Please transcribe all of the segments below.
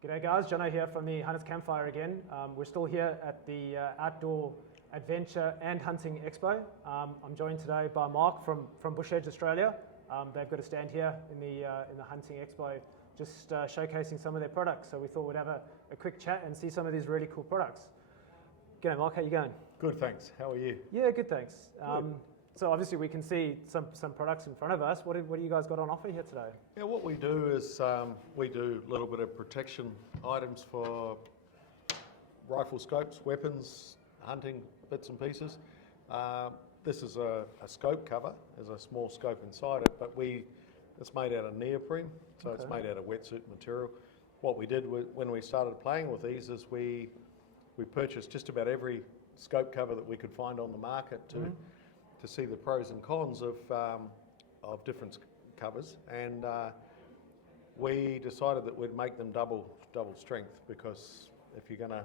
G'day guys, Jono here from the Hunters Campfire again. We're still here at the Outdoor Adventure and Hunting Expo. I'm joined today by Mark from Bush Edge, Australia. They've got a stand here in the Hunting Expo just showcasing some of their products. So we thought we'd have a quick chat and see some of these really cool products. G'day Mark, how you going? Good, thanks. How are you? Yeah, good, thanks. Good. So obviously we can see some products in front of us. What do you guys got on offer here today? Yeah, what we do is we do a little bit of protection items for rifle scopes, weapons, hunting bits and pieces. This is a scope cover. There's a small scope inside it, but it's made out of neoprene, so It's made out of wetsuit material. What we did when we started playing with these is we purchased just about every scope cover that we could find on the market to see the pros and cons of different covers, and we decided that we'd make them double strength, because if you're going to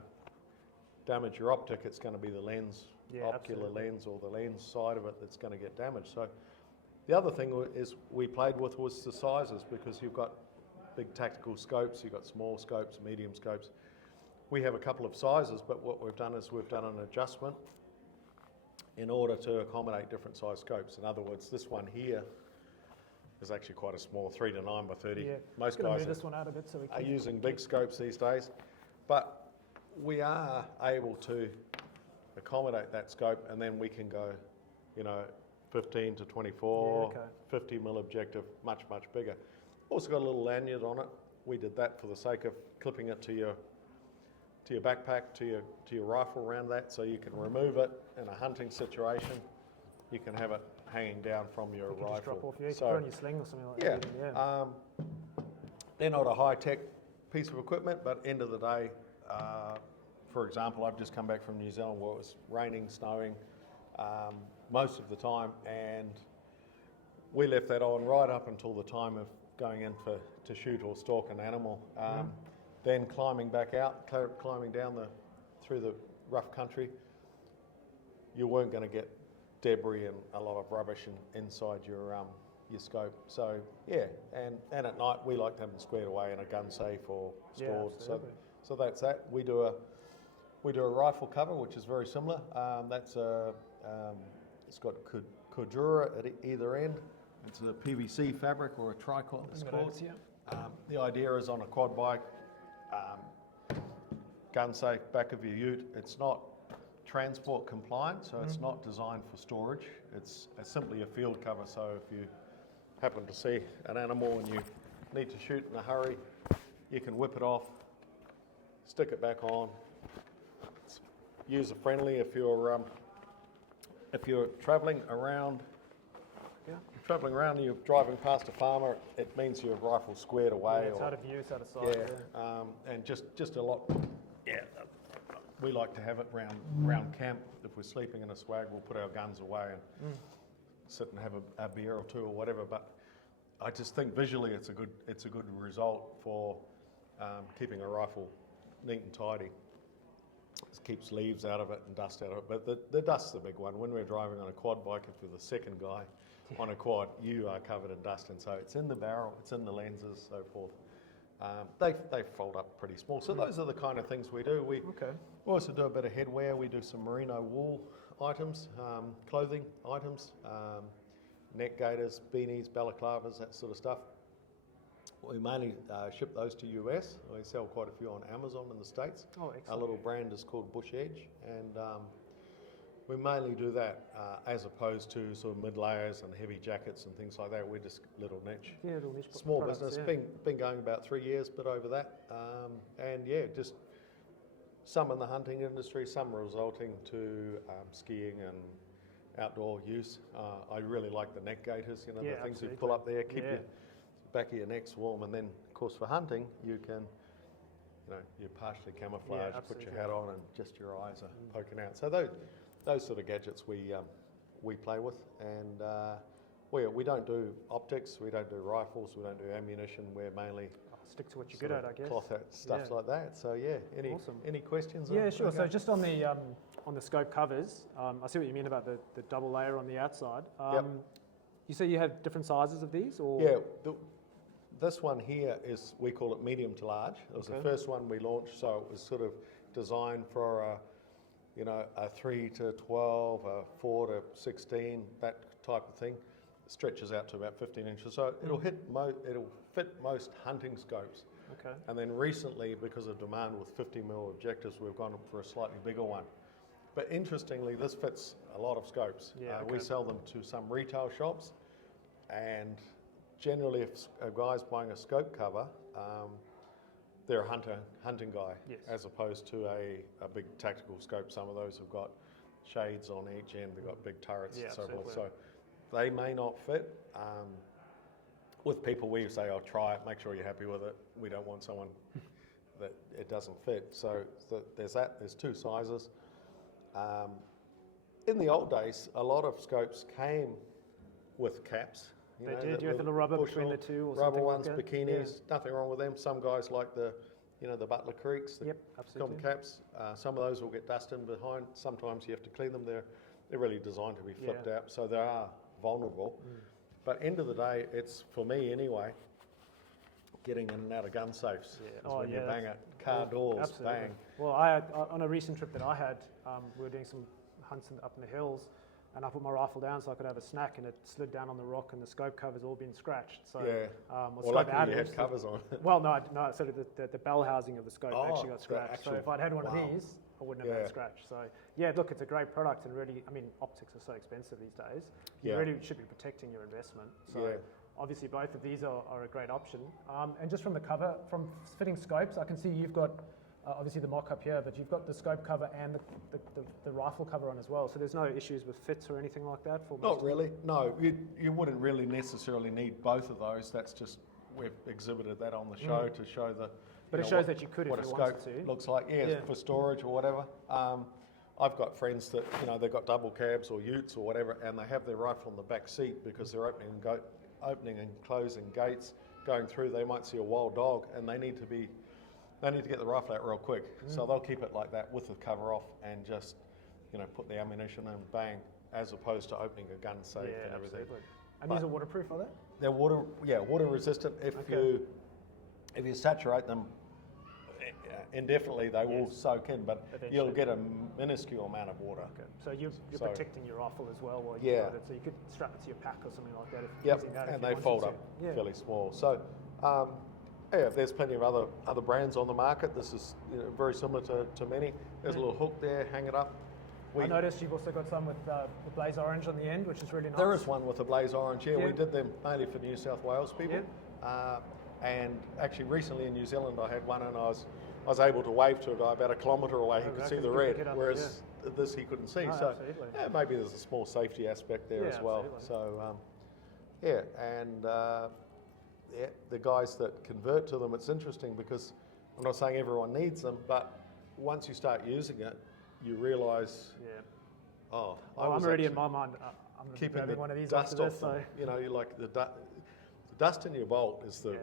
damage your optic, it's going to be the lens, ocular lens, or the lens side of it that's going to get damaged. So the other thing is we played with was the sizes, because you've got big tactical scopes, you've got small scopes, medium scopes. We have a couple of sizes, but what we've done is we've done an adjustment in order to accommodate different size scopes. In other words, this one here is actually quite a small 3 to 9 by 30. Yeah. Most guys move this one out a bit so we are using big scopes these days, but we are able to accommodate that scope, and then we can go, 15 to 24, 50 mil objective, much bigger. Also got a little lanyard on it. We did that for the sake of clipping it to your backpack, to your rifle around that, so you can remove it in a hunting situation. You can have it hanging down from your rifle. Just drop off, you can put on your sling or something like that. Yeah. They're not a high-tech piece of equipment, but end of the day, for example, I've just come back from New Zealand where it was raining, snowing most of the time, and we left that on right up until the time of going in to shoot or stalk an animal. Then climbing back out, climbing down through the rough country, you weren't going to get debris and a lot of rubbish inside your scope. So yeah, and at night we like to have them squared away in a gun safe or stored. So that's that. We do a rifle cover, which is very similar. It's got Cordura at either end. It's a PVC fabric or a tricot. It's called. The idea is on a quad bike. Gun safe, back of your ute. It's not transport compliant, so it's not designed for storage. It's simply a field cover, so if you happen to see an animal and you need to shoot in a hurry, you can whip it off, stick it back on. It's user friendly if you're travelling around. Travelling around and you're driving past a farmer, it means your rifle's squared away. It's out of view, it's out of sight. And just a lot. Yeah, we like to have it round camp. If we're sleeping in a swag, we'll put our guns away and sit and have a beer or two or whatever. But I just think visually it's a good result for keeping a rifle neat and tidy. It keeps leaves out of it and dust out of it, but the dust's the big one. When we're driving on a quad bike, if you're the second guy on a quad, you are covered in dust, and so it's in the barrel, it's in the lenses, so forth. They fold up pretty small, so those are the kind of things we do. We also do a bit of headwear. We do some merino wool items, clothing items, neck gaiters, beanies, balaclavas, that sort of stuff. We mainly ship those to US. We sell quite a few on Amazon in the States. Oh, excellent. Our little brand is called Bush Edge, and we mainly do that as opposed to sort of mid layers and heavy jackets and things like that. We're just little niche. Yeah, little niche small products, business. Been going about 3 years, but over that. And yeah, just some in the hunting industry, some resulting to skiing and outdoor use. I really like the neck gaiters, the things you pull up there, keep your back of your necks warm, and then of course for hunting you can, you're partially camouflaged, put your hat on and just your eyes are poking out. So those sort of gadgets we play with, and we don't do optics, we don't do rifles, we don't do ammunition. We're mainly stick to what you're good at, I guess. Cloth stuff like that. So yeah, any questions? Yeah, sure. So just on the scope covers, I see what you mean about the double layer on the outside. You say you have different sizes of these, or? Yeah, This one here is, we call it medium to large. It was the first one we launched, so it was sort of designed for a 3 to 12, a 4 to 16, that type of thing. It stretches out to about 15 inches, so it'll fit most hunting scopes. Okay. And then recently, because of demand with 50mm objectives, we've gone for a slightly bigger one. But interestingly, this fits a lot of scopes. Yeah, We sell them to some retail shops, and generally, if a guy's buying a scope cover, they're a hunting guy, as opposed to a big tactical scope. Some of those have got shades on each end, they've got big turrets and so forth. So they may not fit. With people, we say, "Oh, try it, make sure you're happy with it." We don't want someone that it doesn't fit. So there's that. There's two sizes. In the old days, a lot of scopes came with caps. They did. You have the rubber between the two, or rubber something ones, like that. bikinis. Nothing wrong with them. Some guys like the Butler Creeks, the cotton caps. Some of those will get dust in behind. Sometimes you have to clean them. They're really designed to be flipped out, so they are vulnerable. But end of the day, it's, for me anyway, getting in and out of gun safes. When you bang at car doors, bang. Well, on a recent trip that I had, we were doing some hunts up in the hills, and I put my rifle down so I could have a snack, and it slid down on the rock, and the scope cover's all been scratched. So, well, luckily you had covers on. Well, no, so the bell housing of the scope actually got scratched. So if I'd had one of these, I wouldn't have had a scratch. So yeah, look, it's a great product, and really, I mean, optics are so expensive these days. You really should be protecting your investment. So obviously both of these are a great option. And just from the cover, from fitting scopes, I can see you've got obviously the mock-up here, but you've got the scope cover and the rifle cover on as well. So there's no issues with fits or anything like that? Not really, no. You wouldn't really necessarily need both of those. That's just, we've exhibited that on the show to show the... But it shows that you could if you wanted to. What a scope looks like, for storage or whatever. I've got friends that, they've got double cabs or utes or whatever, and they have their rifle in the back seat because they're opening and closing gates, going through. They might see a wild dog, and they need to get the rifle out real quick. So they'll keep it like that with the cover off and just, put the ammunition and bang, as opposed to opening a gun safe and everything. Absolutely. And these are waterproof, are they? They're water resistant. If you saturate them indefinitely, they will soak in, but you'll get a minuscule amount of water. Okay. So you're protecting your rifle as well while you got it. So you could strap it to your pack or something like that. Using that and they fold up fairly small. So there's plenty of other brands on the market. This is very similar to many. There's a little hook there, hang it up. I noticed you've also got some with the blaze orange on the end, which is really nice. There is one with a blaze orange, we did them mainly for New South Wales people. And actually recently in New Zealand I had one, and I was able to wave to a guy about a kilometre away. He could see the red, whereas this he couldn't see. So maybe there's a small safety aspect there as well. So the guys that convert to them, it's interesting because I'm not saying everyone needs them, but once you start using it, you realise, I'm already in my mind. I'm keeping grabbing one of these dust after off this. them. You like the dust in your bolt is the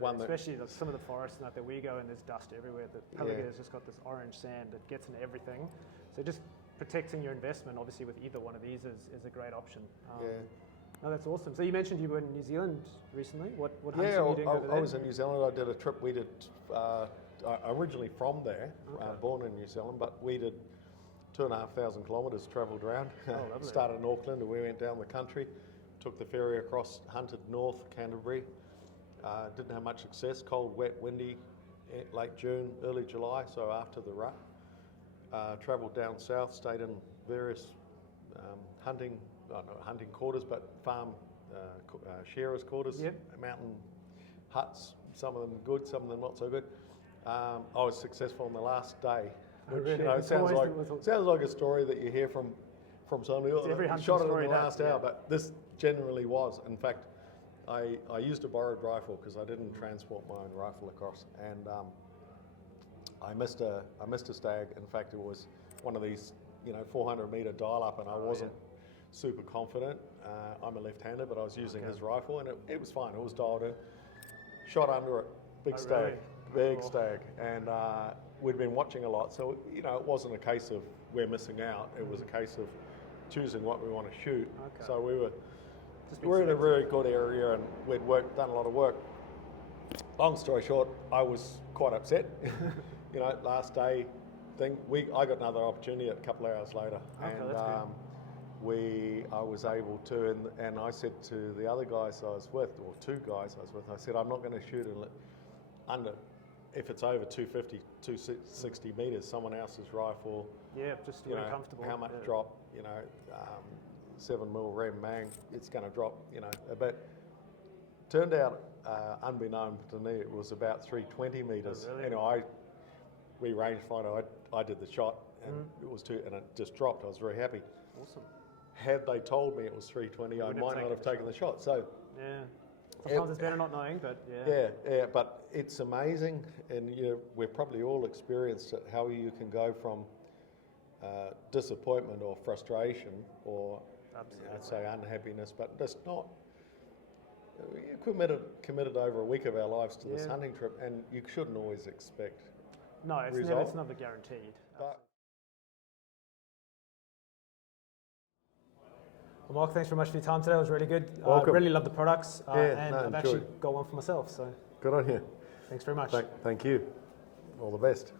one that... Especially some of the forests that we go in, there's dust everywhere. The Pelican's just got this orange sand that gets into everything. So just protecting your investment, obviously, with either one of these is a great option. No, that's awesome. So you mentioned you were in New Zealand recently. What hunts were you doing over there? I was in New Zealand. I did a trip. We did originally from there, born in New Zealand, but we did 2,500 kilometres, travelled around. Started in Auckland and we went down the country. Took the ferry across, hunted north Canterbury. Didn't have much success. Cold, wet, windy, late June, early July. So after the rut, travelled down south, stayed in various hunting quarters, but farm shearers' quarters, mountain huts. Some of them good, some of them not so good. I was successful on the last day, which sounds like a story that you hear from somebody. Every hunting shot it in story the last hour, but this generally was. In fact, I used a borrowed rifle because I didn't transport my own rifle across, and I missed a stag. In fact, it was one of these 400 meter dial up, and I wasn't super confident. I'm a left-hander, but I was using his rifle, and it was fine. It was dialed in. Shot under it, big stag, stag, and we'd been watching a lot, so it wasn't a case of we're missing out. It was a case of choosing what we want to shoot. So we were in a very good area, and we'd done a lot of work long story short, I was quite upset. You know, last day thing, I got another opportunity a couple of hours later. Okay, And that's good. I was able to, and I said to the other guys I was with, or two guys I was with, I said, I'm not going to shoot under, if it's over 250, 260 metres, someone else's rifle. Yeah, just You really know, comfortable. how much yeah. drop, 7mm rem mag, it's going to drop, a bit. Turned out, unbeknown to me, it was about 320 metres. Oh, really? Anyway, we rangefinder, I did the shot, and it was and it just dropped. I was very happy. Awesome. Had they told me it was 320, I wouldn't have might not have taken taken the shot. So Yeah. Sometimes it's better not knowing, but yeah, but it's amazing, and we're probably all experienced it, how you can go from disappointment or frustration or I'd say unhappiness, but just not. We committed over a week of our lives to this hunting trip, and you shouldn't always expect. No, it's never guaranteed. But Well, Mark, thanks very much for your time today. It was really good. Welcome. Really love the products, and I've enjoy. actually got one for myself. So good on you. thanks very much. Thank you. All the best.